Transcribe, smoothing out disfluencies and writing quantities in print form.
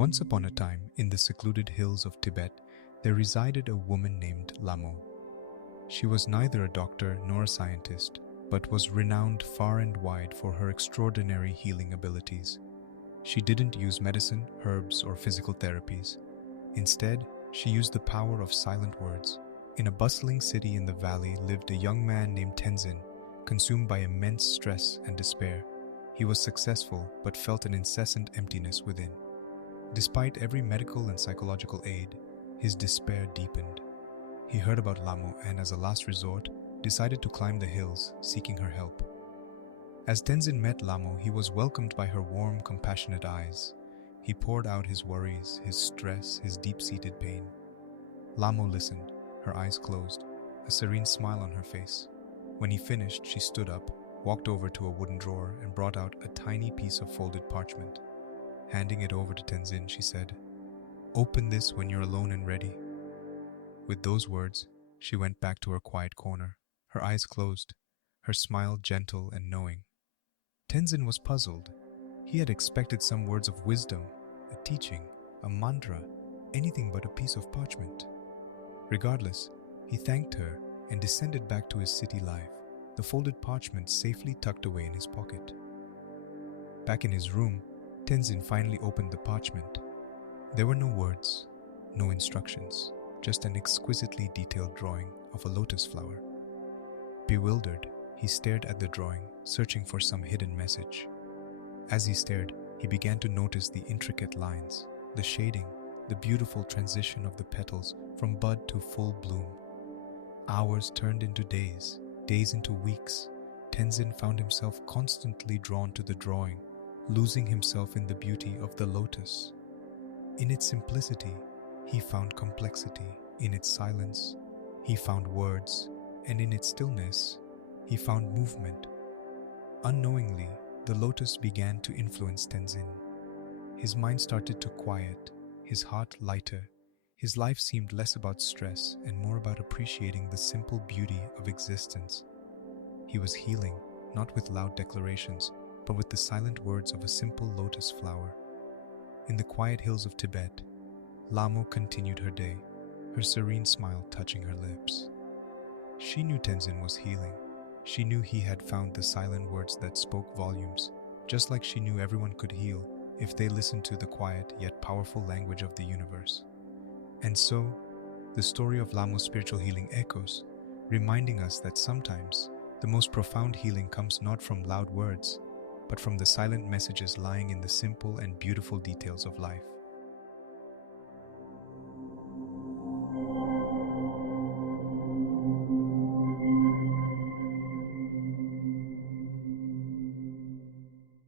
Once upon a time, in the secluded hills of Tibet, there resided a woman named Lhamo. She was neither a doctor nor a scientist, but was renowned far and wide for her extraordinary healing abilities. She didn't use medicine, herbs, or physical therapies. Instead, she used the power of silent words. In a bustling city in the valley lived a young man named Tenzin, consumed by immense stress and despair. He was successful, but felt an incessant emptiness within. Despite every medical and psychological aid, his despair deepened. He heard about Lhamo and, as a last resort, decided to climb the hills, seeking her help. As Tenzin met Lhamo, he was welcomed by her warm, compassionate eyes. He poured out his worries, his stress, his deep-seated pain. Lhamo listened, her eyes closed, a serene smile on her face. When he finished, she stood up, walked over to a wooden drawer, and brought out a tiny piece of folded parchment. Handing it over to Tenzin, she said, "Open this when you're alone and ready." With those words, she went back to her quiet corner, her eyes closed, her smile gentle and knowing. Tenzin was puzzled. He had expected some words of wisdom, a teaching, a mantra, anything but a piece of parchment. Regardless, he thanked her and descended back to his city life, the folded parchment safely tucked away in his pocket. Back in his room, Tenzin finally opened the parchment. There were no words, no instructions, just an exquisitely detailed drawing of a lotus flower. Bewildered, he stared at the drawing, searching for some hidden message. As he stared, he began to notice the intricate lines, the shading, the beautiful transition of the petals from bud to full bloom. Hours turned into days, days into weeks. Tenzin found himself constantly drawn to the drawing, losing himself in the beauty of the lotus. In its simplicity, he found complexity. In its silence, he found words, and in its stillness, he found movement. Unknowingly, the lotus began to influence Tenzin. His mind started to quiet, his heart lighter. His life seemed less about stress and more about appreciating the simple beauty of existence. He was healing, not with loud declarations, but with the silent words of a simple lotus flower. In the quiet hills of Tibet, Lhamo continued her day, her serene smile touching her lips. She knew Tenzin was healing. She knew he had found the silent words that spoke volumes, just like she knew everyone could heal if they listened to the quiet yet powerful language of the universe. And so, the story of Lhamo's spiritual healing echoes, reminding us that sometimes the most profound healing comes not from loud words, but from the silent messages lying in the simple and beautiful details of life.